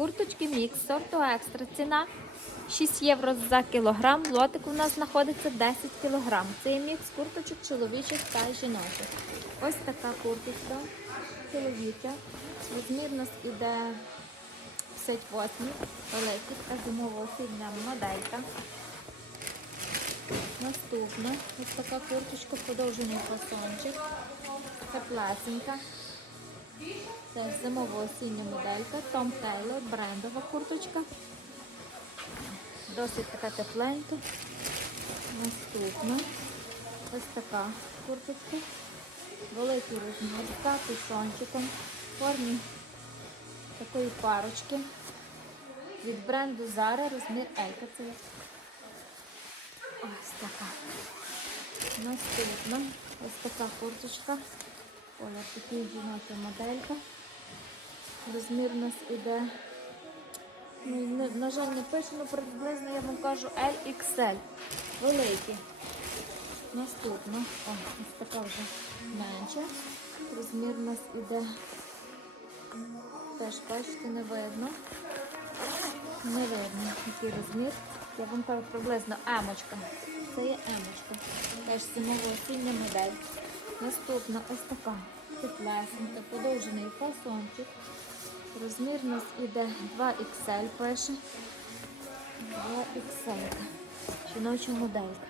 Курточки мікс, сорту екстра. Ціна 6 євро за кілограм. Лотик у нас знаходиться 10 кілограм. Це мікс курточок чоловічих та жіночих. Ось така курточка у нас іде 58 великий, така зимова осіння моделька. Наступна ось така курточка, подовжений фасончик. Це пласенька. Це зимова осіння моделька. Том Тейлор, брендова курточка. Досить така тепленька. Наступна. Ось така курточка. Великий розмір з капюшончиком. В формі такої парочки. Від бренду Zara розмір Елька. Ось така. Наступна. Ось така курточка. Колір такий жіноча моделька. Розмір у нас іде. Ну, на жаль, не пише, ну приблизно я вам кажу LXL. Великий. Наступна. О, ось така вже менша. Розмір у нас іде. Теж бачите, не видно. Не видно, який розмір. Я вам кажу приблизно емочка. Це є емочка. Теж зимова осіння модель. Наступна ось така теплесенька, подовжений фасончик. Розмір у нас іде 2XL пише. 2XL. Жіноча моделька.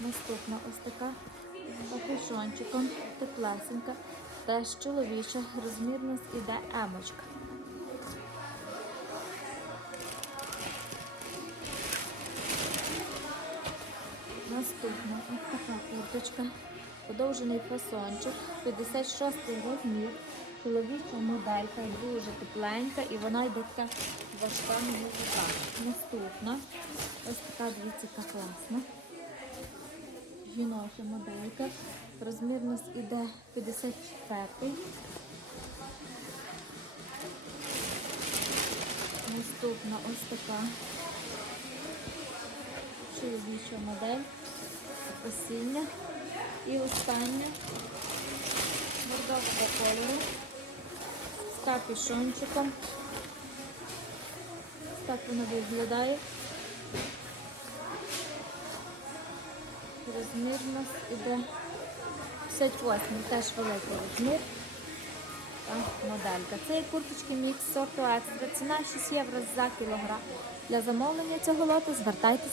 Наступна ось така капюшончиком, теплесенька. Теж чоловіча. Розмір нас іде емочка. Наступна ось така курточка. Подовжений фасончик, 56 розмір. Чоловіча моделька, дуже тепленька і вона йде така важка руках. Наступна. Ось така дивіться, яка класна. Жіноча моделька. Розмір у нас іде 54. Наступна ось така чоловіча модель. Осіння. І остання бордового кольору з капюшончиком. Так воно виглядає. Розмір у нас іде 58, теж великий розмір. Та моделька. Це є курточки мікс сорту екстра. Ціна 6 євро за кілограм. Для замовлення цього лоту звертайтеся.